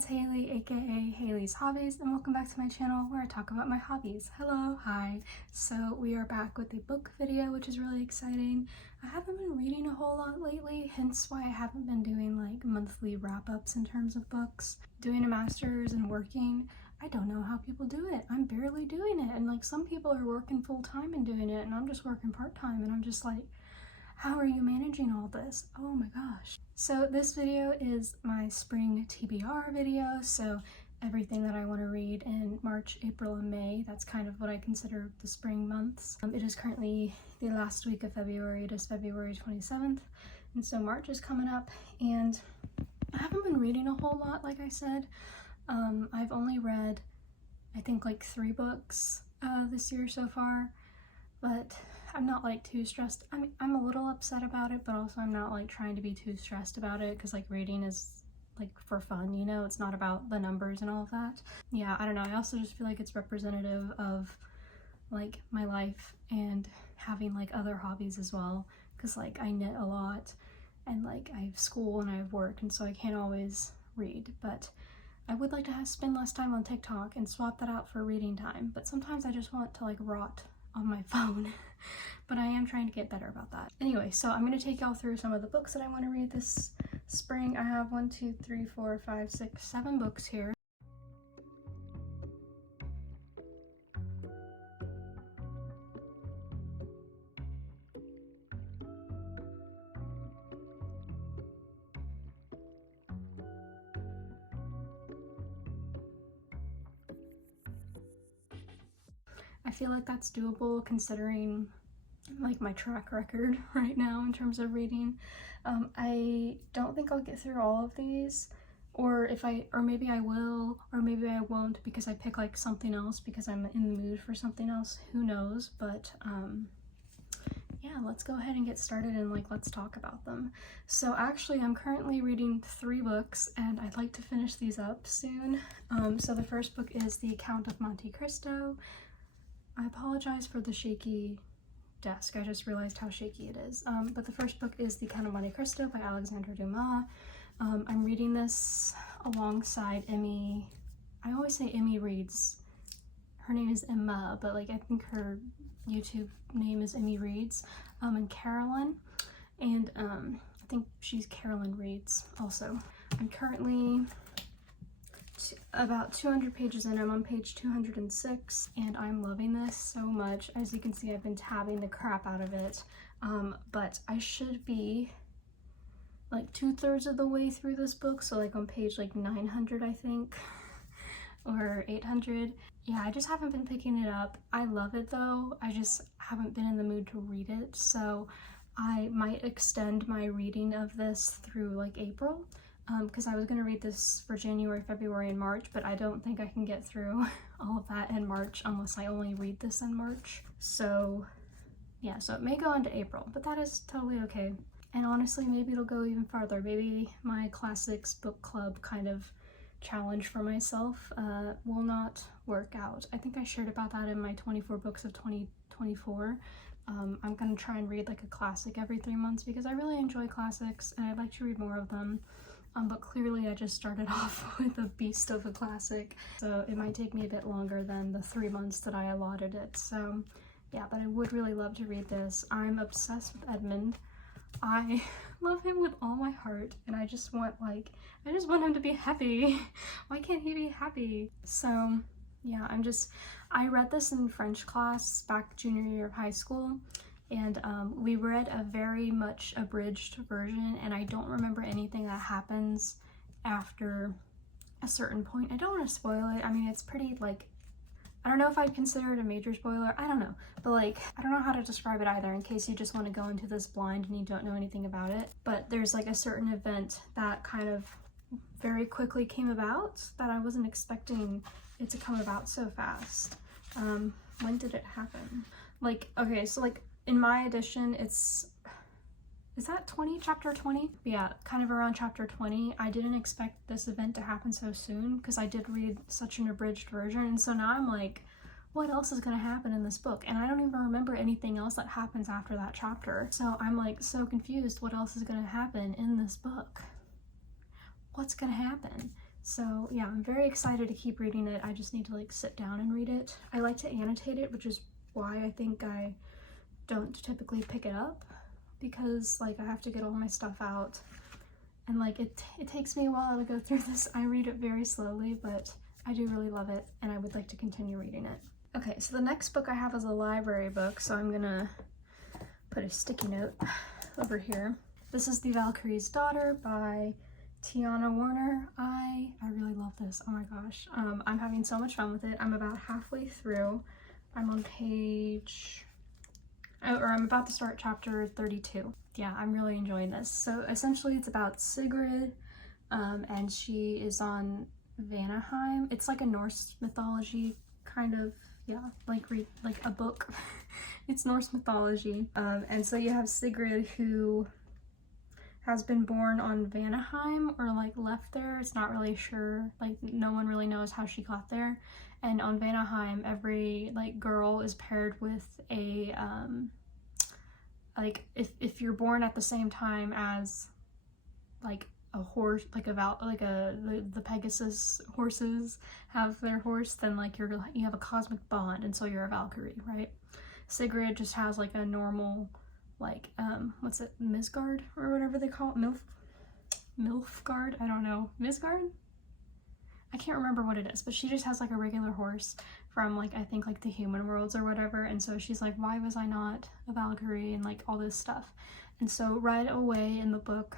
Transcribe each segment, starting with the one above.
it's Hailey, aka Hailey's Hobbies, and welcome back to my channel where I talk about my hobbies. Hello, hi. So we are back with a book video, which is really exciting. I haven't been reading a whole lot lately, hence why I haven't been doing like monthly wrap-ups in terms of books. Doing a master's and working, I don't know how people do it. I'm barely doing it, and like some people are working full-time and doing it, and I'm just working part-time, and I'm just like, how are you managing all this? Oh my gosh. So this video is my spring TBR video, so everything that I want to read in March, April, and May. That's kind of what I consider the spring months. It is currently the last week of February. It is February 27th, and so March is coming up, and I haven't been reading a whole lot, like I said. I've only read, I think, like 3 books this year so far, but I'm not like too stressed. I mean, I'm a little upset about it, but also I'm not like trying to be too stressed about it, because like reading is like for fun, you know? It's not about the numbers and all of that. Yeah, I don't know. I also just feel like it's representative of like my life and having like other hobbies as well, because like I knit a lot and like I have school and I have work, and so I can't always read. But I would like to spend less time on TikTok and swap that out for reading time, but sometimes I just want to like rot on my phone. But I am trying to get better about that. Anyway, so I'm going to take y'all through some of the books that I want to read this spring. I have 1, 2, 3, 4, 5, 6, 7 books here. I feel like that's doable considering like my track record right now in terms of reading. I don't think I'll get through all of these, or maybe I will, or maybe I won't, because I pick like something else because I'm in the mood for something else. Who knows? But yeah, let's go ahead and get started and like let's talk about them. So actually I'm currently reading 3 books and I'd like to finish these up soon. So the first book is The Count of Monte Cristo. I apologize for the shaky desk. I just realized how shaky it is. But the first book is The Count of Monte Cristo by Alexandre Dumas. I'm reading this alongside Emmy. I always say Emmy reads. Her name is Emma, but like I think her YouTube name is Emmy Reads. And Carolyn, and I think she's Carolyn Reads also. I'm currently about 200 pages in. I'm on page 206, and I'm loving this so much. As you can see, I've been tabbing the crap out of it, but I should be like 2/3 of the way through this book, so like on page like 900 I think, or 800. Yeah, I just haven't been picking it up. I love it though, I just haven't been in the mood to read it, so I might extend my reading of this through like April. Because I was going to read this for January, February, and March, but I don't think I can get through all of that in March unless I only read this in March. So yeah, so it may go into April, but that is totally okay. And honestly, maybe it'll go even farther. Maybe my classics book club kind of challenge for myself will not work out. I think I shared about that in my 24 books of 2024. I'm going to try and read like a classic every 3 months because I really enjoy classics and I'd like to read more of them. But clearly I just started off with a beast of a classic, so it might take me a bit longer than the 3 months that I allotted it. So yeah, but I would really love to read this. I'm obsessed with Edmund. I love him with all my heart, and I just want him to be happy. Why can't he be happy? So yeah, I read this in French class back junior year of high school, and we read a very much abridged version, and I don't remember anything that happens after a certain point. I don't want to spoil it. I mean, it's pretty like, I don't know if I'd consider it a major spoiler. I don't know, but like, I don't know how to describe it either in case you just want to go into this blind and you don't know anything about it. But there's like a certain event that kind of very quickly came about that I wasn't expecting it to come about so fast. When did it happen? Like, okay, so like, in my edition, is that 20? Chapter 20? Yeah, kind of around chapter 20. I didn't expect this event to happen so soon because I did read such an abridged version, and so now I'm like, what else is going to happen in this book? And I don't even remember anything else that happens after that chapter. So I'm like so confused what else is going to happen in this book. What's going to happen? So yeah, I'm very excited to keep reading it. I just need to like sit down and read it. I like to annotate it, which is why I think I don't typically pick it up, because like I have to get all my stuff out, and like it takes me a while to go through this. I read it very slowly, but I do really love it and I would like to continue reading it. Okay, so the next book I have is a library book, so I'm gonna put a sticky note over here. This is The Valkyries Daughter by Tiana Warner. I really love this. Oh my gosh. I'm having so much fun with it. I'm about halfway through. I'm on page, or I'm about to start chapter 32. Yeah, I'm really enjoying this. So essentially it's about Sigrid, and she is on Vanaheim. It's like a Norse mythology kind of, yeah, like a book. It's Norse mythology. And so you have Sigrid, who has been born on Vanaheim, or like left there. It's not really sure, like no one really knows how she got there. And on Vanaheim, every like girl is paired with a like if you're born at the same time as like a horse, like the Pegasus horses have their horse, then like you have a cosmic bond, and so you're a Valkyrie, right? Sigrid just has like a normal, like what's it, Misgard or whatever they call it, Milfgard, I don't know, Misgard, I can't remember what it is, but she just has like a regular horse from like I think like the human worlds or whatever. And so she's like, why was I not a Valkyrie, and like all this stuff. And so right away in the book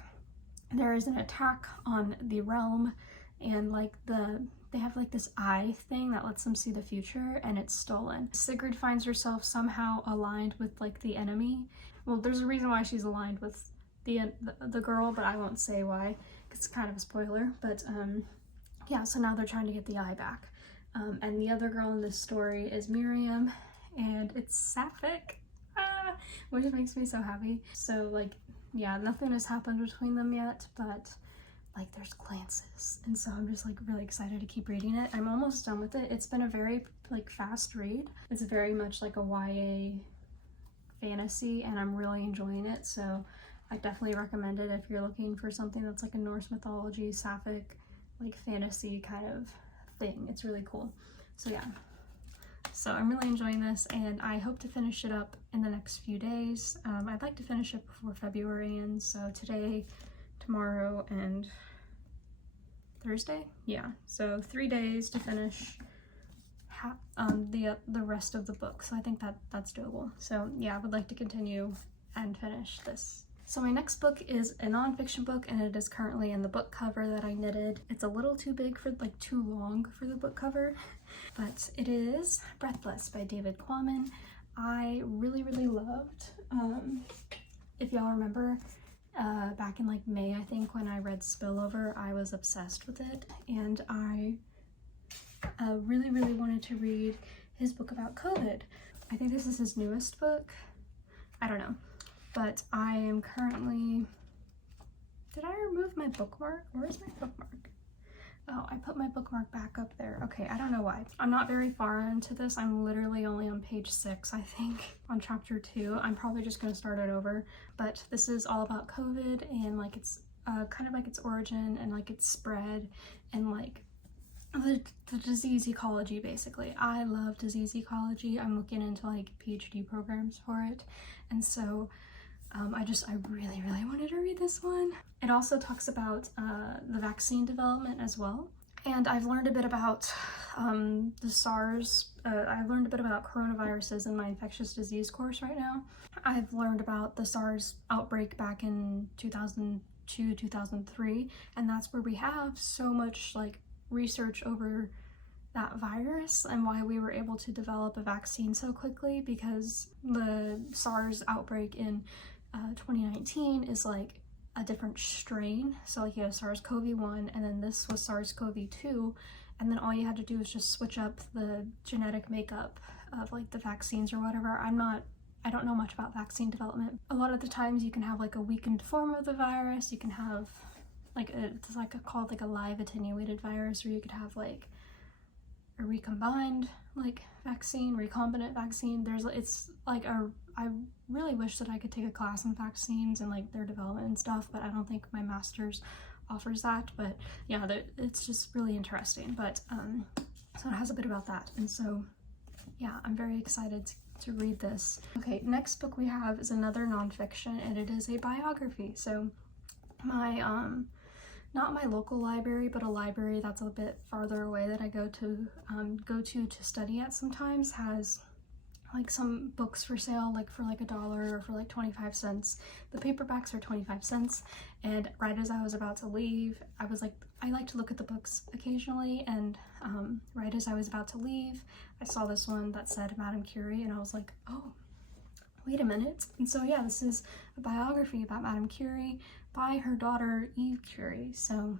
there is an attack on the realm, and like they have like this eye thing that lets them see the future, and it's stolen. Sigrid finds herself somehow aligned with like the enemy. Well, there's a reason why she's aligned with the girl, but I won't say why, 'cause it's kind of a spoiler. But yeah, so now they're trying to get the eye back. And the other girl in this story is Miriam, and it's sapphic, which makes me so happy. So like, yeah, nothing has happened between them yet, but like there's glances, and so I'm just like really excited to keep reading it. I'm almost done with it. It's been a very like fast read. It's very much like a YA fantasy, and I'm really enjoying it. So I definitely recommend it if you're looking for something that's like a Norse mythology, sapphic, like fantasy kind of thing. It's really cool. So yeah, so I'm really enjoying this, and I hope to finish it up in the next few days. I'd like to finish it before February ends, so today, tomorrow, and Thursday. Yeah, so 3 days to finish the rest of the book. So I think that's doable. So yeah, I would like to continue and finish this. So my next book is a nonfiction book, and it is currently in the book cover that I knitted. It's a little too big for, like too long for the book cover, but it is Breathless by David Quammen. I really loved, if y'all remember, back in like May, I think, when I read Spillover, I was obsessed with it, and I really wanted to read his book about COVID. I think this is his newest book. I don't know. But I am currently, did I remove my bookmark? Where's my bookmark? Oh, I put my bookmark back up there. Okay, I don't know why. I'm not very far into this. I'm literally only on page 6, I think, on chapter 2. I'm probably just gonna start it over. But this is all about COVID, and like it's kind of like its origin and like its spread, and like the disease ecology, basically. I love disease ecology. I'm looking into like PhD programs for it, and so I really wanted to read this one. It also talks about the vaccine development as well. And I've learned a bit about the SARS. I've learned a bit about coronaviruses in my infectious disease course right now. I've learned about the SARS outbreak back in 2002, 2003, and that's where we have so much like research over that virus and why we were able to develop a vaccine so quickly, because the SARS outbreak in 2019 is like a different strain. So like you have SARS-CoV-1, and then this was SARS-CoV-2, and then all you had to do is just switch up the genetic makeup of like the vaccines or whatever. I don't know much about vaccine development. A lot of the times you can have like a weakened form of the virus. You can have like it's like called like a live attenuated virus, or you could have like a recombined like vaccine, recombinant vaccine. It's like I really wish that I could take a class on vaccines and like their development and stuff, but I don't think my master's offers that, but yeah, it's just really interesting. But so it has a bit about that, and so yeah, I'm very excited to read this. Okay, next book we have is another nonfiction, and it is a biography. So my not my local library, but a library that's a bit farther away that I go to study at sometimes has like some books for sale, like for like $1 or for like 25 cents. The paperbacks are 25 cents. And right as I was about to leave, I was like, I like to look at the books occasionally. And right as I was about to leave, I saw this one that said Madame Curie, and I was like, oh, wait a minute. And so yeah, this is a biography about Madame Curie by her daughter, Eve Curie. So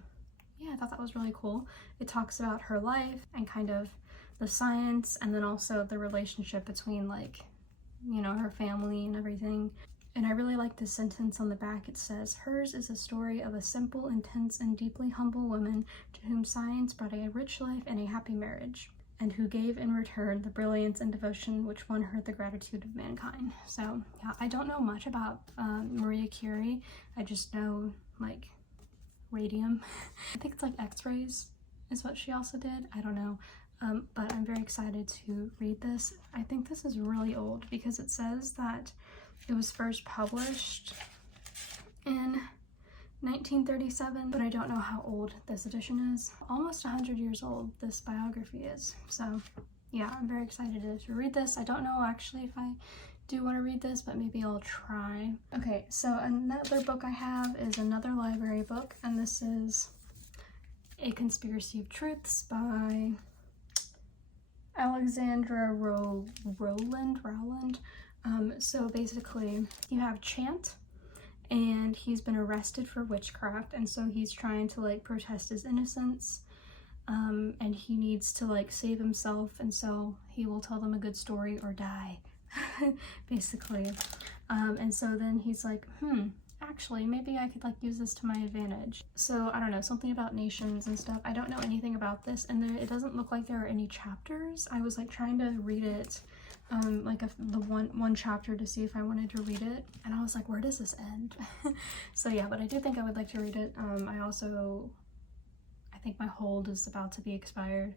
yeah, I thought that was really cool. It talks about her life and kind of the science, and then also the relationship between, like, you know, her family and everything. And I really like this sentence on the back. It says, hers is a story of a simple, intense, and deeply humble woman to whom science brought a rich life and a happy marriage, and who gave in return the brilliance and devotion which won her the gratitude of mankind. So yeah, I don't know much about Maria Curie. I just know like radium. I think it's like x-rays is what she also did. I don't know. But I'm very excited to read this. I think this is really old because it says that it was first published in 1937, but I don't know how old this edition is. Almost 100 years old this biography is. So yeah, I'm very excited to read this. I don't know actually if I do want to read this, but maybe I'll try. Okay, so another book I have is another library book, and this is A Conspiracy of Truths by Alexandra Rowland. So basically you have Chant, and he's been arrested for witchcraft, and so he's trying to like protest his innocence, and he needs to like save himself, and so he will tell them a good story or die basically. And so then he's like, actually maybe I could like use this to my advantage. So I don't know, something about nations and stuff. I don't know anything about this, and it doesn't look like there are any chapters. I was like trying to read it, like the one chapter to see if I wanted to read it, and I was like, where does this end? So yeah, but I do think I would like to read it. I think my hold is about to be expired,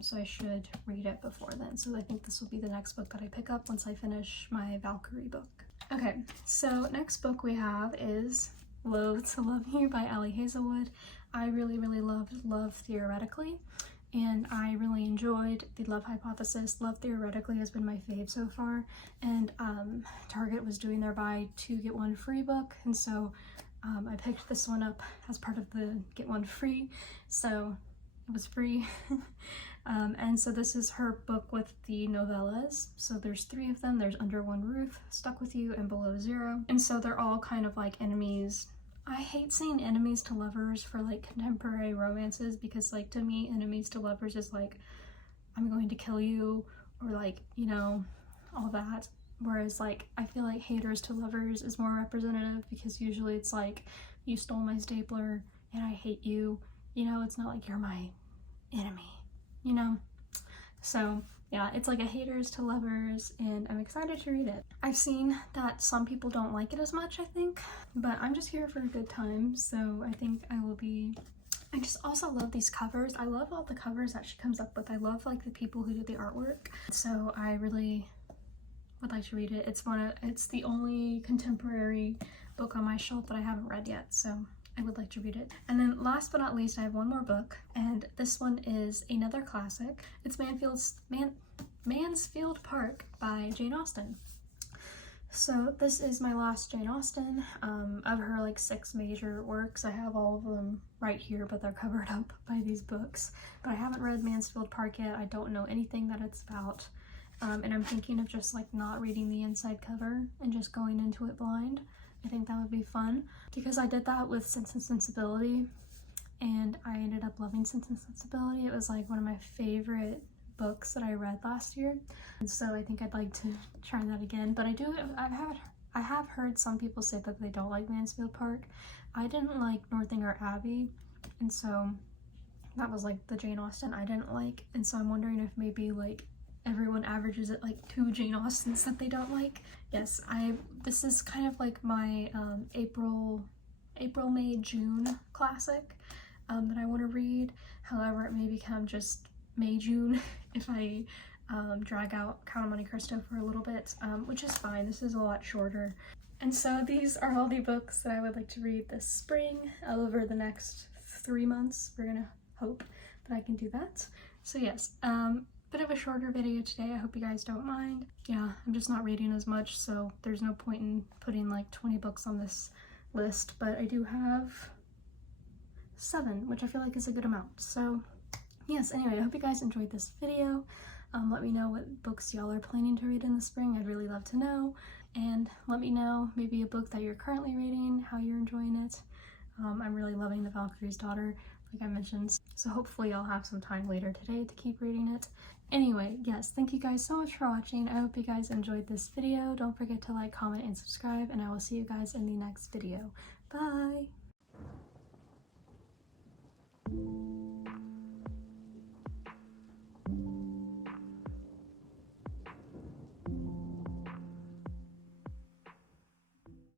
so I should read it before then. So I think this will be the next book that I pick up once I finish my Valkyrie book. Okay, so next book we have is Loathe to Love You by Ali Hazelwood. I really loved Love Theoretically, and I really enjoyed The Love Hypothesis. Love Theoretically has been my fave so far, and Target was doing their buy 2 get 1 free book, and so I picked this one up as part of the get one free, so it was free. And so this is her book with the novellas. So there's 3 of them. There's Under One Roof, Stuck With You, and Below Zero. And so they're all kind of like enemies. I hate saying enemies to lovers for like contemporary romances, because like to me enemies to lovers is like, I'm going to kill you, or like, you know, all that. Whereas like I feel like haters to lovers is more representative, because usually it's like, you stole my stapler and I hate you. You know, it's not like you're my enemy, you know? So yeah, it's like a haters to lovers, and I'm excited to read it. I've seen that some people don't like it as much, I think, but I'm just here for a good time, so I think I will be. I just also love these covers. I love all the covers that she comes up with. I love like the people who do the artwork, so I really would like to read it. It's the only contemporary book on my shelf that I haven't read yet, so I would like to read it. And then last but not least, I have one more book, and this one is another classic. It's Mansfield Park by Jane Austen. So this is my last Jane Austen of her like 6 major works. I have all of them right here, but they're covered up by these books. But I haven't read Mansfield Park yet. I don't know anything that it's about. And I'm thinking of just like not reading the inside cover and just going into it blind. I think that would be fun, because I did that with Sense and Sensibility, and I ended up loving Sense and Sensibility. It was like one of my favorite books that I read last year, and so I think I'd like to try that again. But I have heard some people say that they don't like Mansfield Park. I didn't like Northanger Abbey, and so that was like the Jane Austen I didn't like, and so I'm wondering if maybe like everyone averages it like 2 Jane Austens that they don't like. Yes, this is kind of like my April April, May, June classic that I want to read. However, it may become just May, June if I drag out Count of Monte Cristo for a little bit, which is fine. This is a lot shorter. And so these are all the books that I would like to read this spring over the next 3 months. We're gonna hope that I can do that. So yes, bit of a shorter video today. I hope you guys don't mind. Yeah, I'm just not reading as much, so there's no point in putting like 20 books on this list, but I do have 7, which I feel like is a good amount. So yes, anyway, I hope you guys enjoyed this video. Let me know what books y'all are planning to read in the spring. I'd really love to know. And let me know maybe a book that you're currently reading, how you're enjoying it. I'm really loving The Valkyries Daughter, like I mentioned. So hopefully I'll have some time later today to keep reading it. Anyway, yes, thank you guys so much for watching. I hope you guys enjoyed this video. Don't forget to like, comment, and subscribe, and I will see you guys in the next video. Bye!